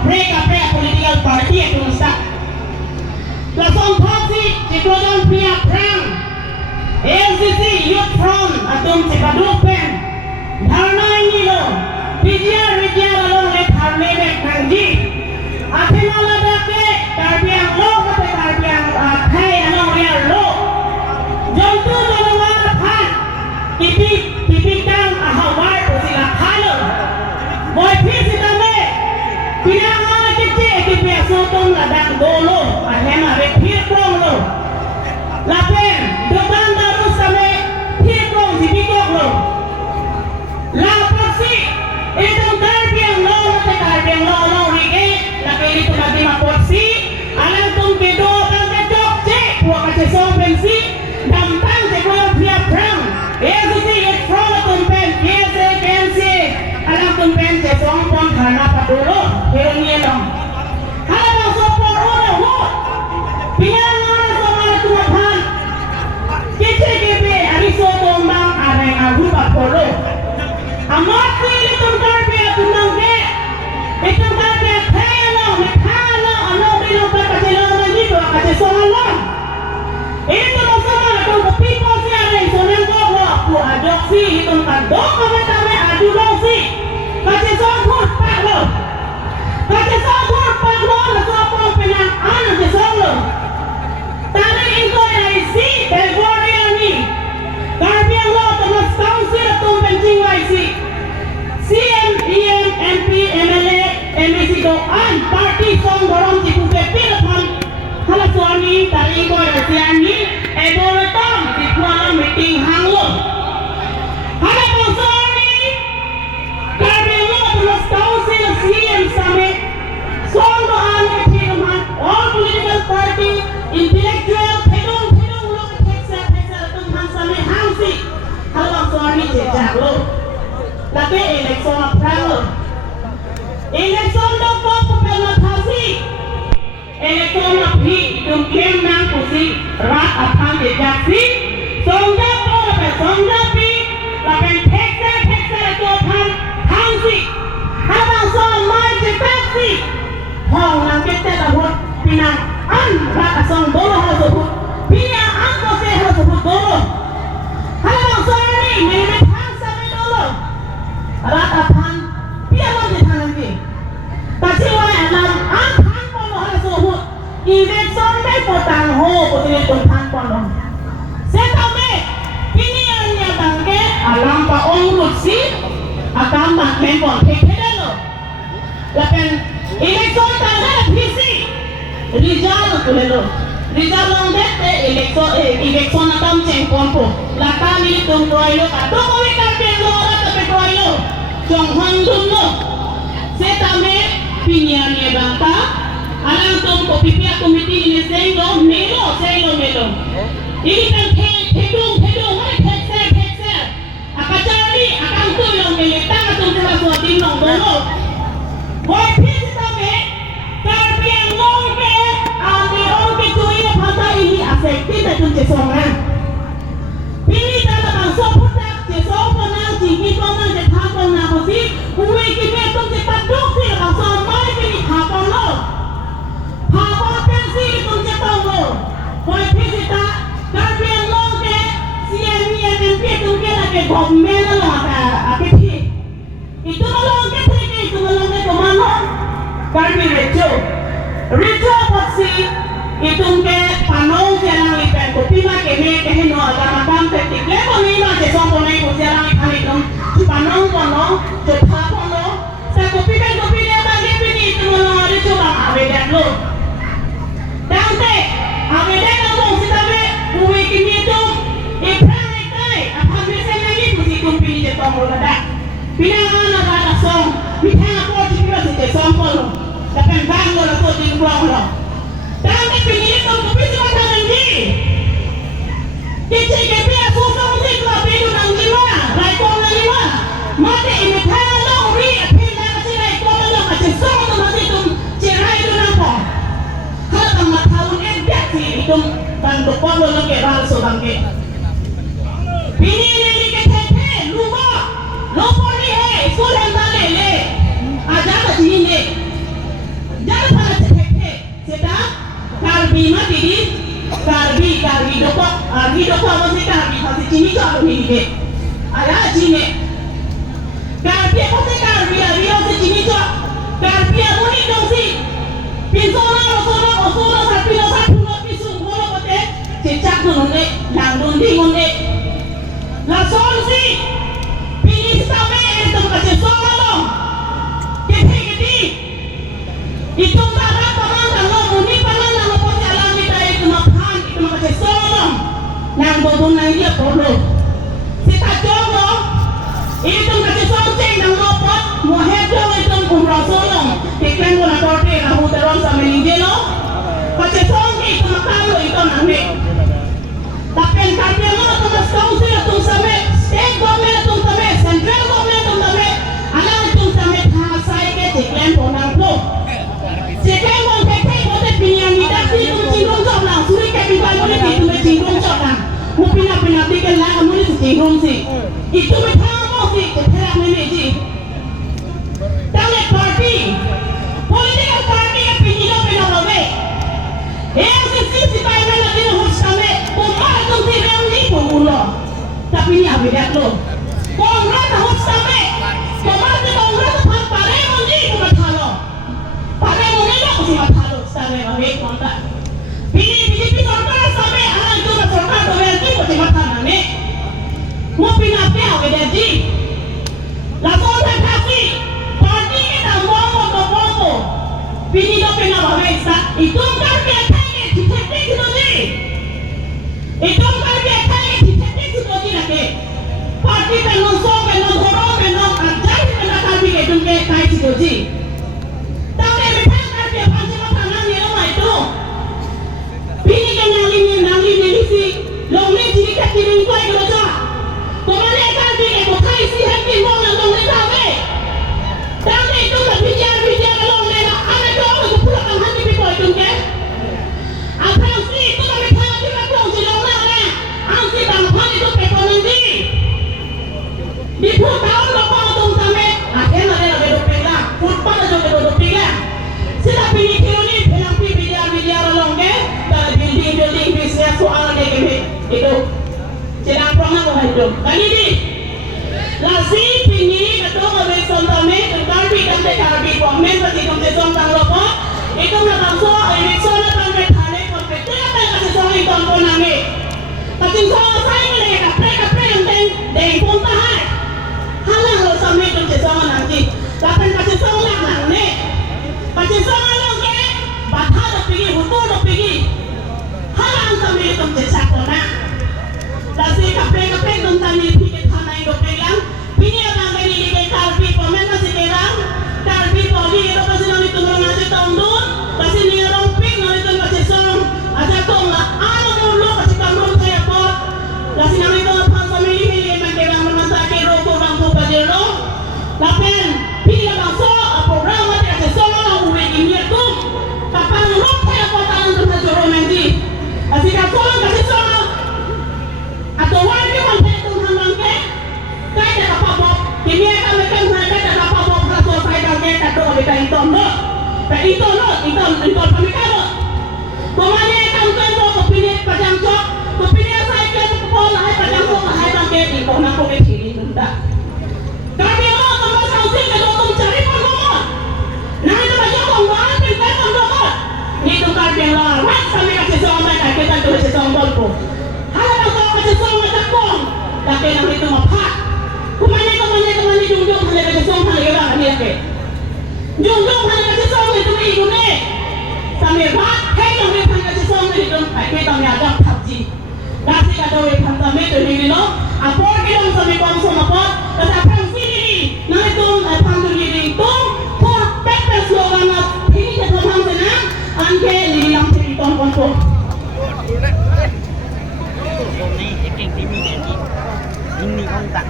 kapre political party itu sak. Langsung thasi ciklodan punya perang. LCC Youth Front atum cikadupen. Dharna ini lo. Bijar lo le tharme be kanji. Athena ladake tarbiang lo kate tarbiang khai ano ya lo. Jontu jolongan phan. Kipi kang ahawar posila khalo. Boy phisi tame. Pinangana kipi kipi asotong ladang dolo. Ahema be phir krong lo. Lapen doban daru same phir krong jibikok lo. Lapasi itu tarbiang lo kate tarbiang lo rige. Lakeli tu lagi maporsi. Alang tung kedo bang kecok cek. Buat kace sobensi. Dampang cekolo pia perang. LCC Youth Front tumpen. KNC. Alang tumpen cesong pon karena padulo. Hirungnya dong. Kalau sopor udah hut. Pinangan sama tuapan. KCGB ariso tombang areng agu papolo. Amat pilih tungkar pia tunang ke. Itungkar pia kaya mekano ano bilong pagkacilong ng dito kacesongan lang. Ito masama kung people siya rin sonang ko po adok si itong kandok kami adulong si. Kacesong hut paklo. Kacesong hut paklo nasopong pinang-an ang jesong lo. Tari ito ay si Belgoria ni. Karbiang lo tumas council at tumpenching YC. CM, EM, MP, MLA, MSC doan party song dorong cipuke pilpan. Hala suami tari ko ay siani eboratong di kuala meeting hanglo. Hala po suami karbiang lo tumas council CM summit. Song doan pilpan all political party intellectual pedong lo teksa tumhan summit hangsi. Hala suami jejak lo. Tapi election perang lo. Election dong po pupel thasi. Election api klaim nang pusi rat apan dejaksi. Songda po lape songda pi lapen teksa to pan hangsi. Habang so mai jetaksi. Hong nang kete lahut pinang an rat asong dolo hasubut. Pia an ko se hasubut dolo. Habang so ni mene hangsa me dolo. Ratapan pialang di tangan ki. Tapi wala alam ang tan po lo hala suhut. Election me potang ho potili tan po lo. Setame pinian niya bangke alam pa ongut si akam bakmen po kekele lo. Lapen election tanggal visi Rizal tule lo. Rizal long dete election akam cengpon po. Lakani tung toilo kato ko ikarpin lo tapi toilo. Jong handun lo. Setame pinian niya bangka. Alang tung ko pipia komiti ni selo melo. Ini kan hedung mana kekse. Akacari akang tulong melitang atung sila suating long dolo. Boy pisi tame karbiang long ke ame long ke tuyo pata ini asekti tatung cesongan. Pili talagang soputak cesongan nang cingkipon nang jetapon nang kosi uwi kipetong cepadok sila kang samay pinikapon lo. Hapon pensi itong cetong lo. Boy pisi ta karbiang long ke CMP itong kila ke gommen lo akipi. Itu malong ke teke itu malong ke kumanon. Karbi Rejo patsi itong ke panong siya lang ipen ko pima ke me ke hino agama kam te tikle ko ni ma ke song ko nei ko siya lang ikali tong panong ko no to pa ko no sa ko pime ba ke pini itu malong Rejo bang ave dan lo. Dante ave dan lo sita me uwi kimi to iprang kai apa mesen lagi pusi kumpini je tong lo da. Pinangan na song mitang ko tikira se song ko lo. Dapat bangun atau di ruang lo. Tapi pilih itu kupisi macam ni. Kecil kecil susah mesti tu apa itu nang jiwa, raikon nang jiwa. Mati ini thang lo ri, pilih macam raikon lo macam song tu mesti tu cerai tu nampak. Kalau tamat tahun endah sih itu bantu pon lo ke ral so bangke. Pilih ni kecil lupa, lupa ni sekolah yang tak lele. Ajar tak sini. Seta karbi mati di karbi dokok masih karbi masih cini cakap ni ke ada cini karbi masih karbi masih cini cak karbi aku ni dong si pisona sapi no pisung bola kote cecak nunde langdung di nunde langsung si pilih sampai itu kasih soalong keti itu cara pemandang lo muni pemandang lo pasti alami dari itu makan itu makasih soalong nang bodong nang dia bodoh si tajongo itu kasih sonceng nang lopot muhedong itu umrah solong ikan guna korte rahu terong sama ninjelo kasih songki itu makan lo itu nanti tapi yang kaki lo tumas kausi itu sampai state government itu sampai central government itu sampai alam itu sampai thasai ke ciklen bonang po ciklen bon keke bote pinyan tidak sih itu cinggong jok lang suri kaki bayi boleh itu cinggong jok lang mau pindah tiket lah kamu ini cinggong sih itu metamo sih keterak memeji Tanggal party, political party yang pinjilo penolowe. Yang sisi bayar lagi harus sampai, kumar tu tidak ni pengulo. Tapi ni abidat lo. Kongres harus sampai, kumar tu kongres tu pare mundi bukan thalo. Pare mundi lah mesti thalo. Sampai awet kontak. BJP सरकार sampai anak itu सरकार tu berarti mesti thalo ni. Mau pindah ke abidat ji. Langsung saya kasih. Pini do pena bahasa itu kan dia tanya cicak itu ni itu kan dia tanya cicak itu ni nak parti penon dorong penon ajar penon kami itu ke kai itu ji tapi mereka kan dia panjang tangan ni rumah itu pini kan nangli ni si longni jadi ketirin kau itu aja kemana kan dia itu kai si happy mau longni tahu tapi itu kan bicara longni itu ke apa sih itu kami tahu juga dong silonglah lah ansi bangsa itu pekonomi di tahun lokal tu sampai akhirnya ada bedopela futbol ada bedopela sudah pilih kiruni penampi biar long ke dari building bisnis soal dek itu sedang program apa itu kali ni lasi tinggi ketemu besok kami tetapi kami komen pasti kami tentang lokal itu nggak langsung election sampai thane kompeten apa kasih soal itu ampun nami kasih soal saya ni kapre yang deng pun tahan halang lo sampai itu kasih soal nanti tapi kasih soal lang ni kasih soal lo ke batha do pergi hutu do pergi halang sampai itu kasih soal na kasih kapre itu tani pergi thane do pegang pini apa kali ni kalpi komen kasih kerang kalpi poli itu kasih nami tu mengaji tahun kasi ni romping na ito kasi song aja kong ano mulo kasi kamron kaya po kasi na ito pang pamili man kaya naman sa kiro ko ng bukadero lapen pila bang so a programa de kasi song na uwi inyo ko kapang rok kaya po talang sa joro mendi kasi kapong kasi song ato wali man kaya itong hanggang ke kaya na kapabok kimia kami kaya na kapabok sa so kaya kaya kato kita ito no itu pemikado. Kemana kamu tu kepilih padang cok, kepilih saya ke sekolah hai padang cok hai bangke di kona kone ciri tunda. Kami orang tempat sausi ke doktor cari pengomot. Nah itu macam pengomot pintar pengomot. Itu kan yang lawan sampai kasih sombong kita tu kasih sombong pun. Hal yang kasih sombong takong, tapi yang itu mapak. Kemana jumjung hanya kasih sombong lagi orang ni lagi. Jumjung hanya kasih sombong itu ibu ni. Sampai rat, hei yang dia panggil si sombong itu, kita ni ada pabji. Kasih kata dia panggil itu ni lo. Apa kita sampai kau semua apa? Tetapi sini, nanti tu panggil dia itu, pun pepes slogan ini kita panggil na, angke ni yang sini tu. Ini iking timi jadi ini kontak.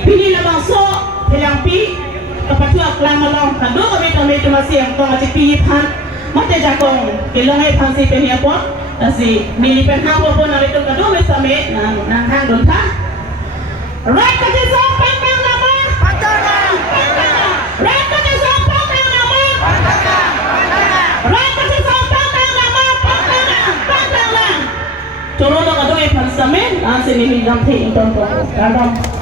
Ini nama so, telampi, kepada kelama long, kado kami masih yang kau masih pihan, mata jakong, kelongai pansi pihak pun, nasi mili penhang pun hari tu kado mesame, nang hang donta. Right kerja so, pengpeng nama, right kerja Amin. Sinilidang tingin to.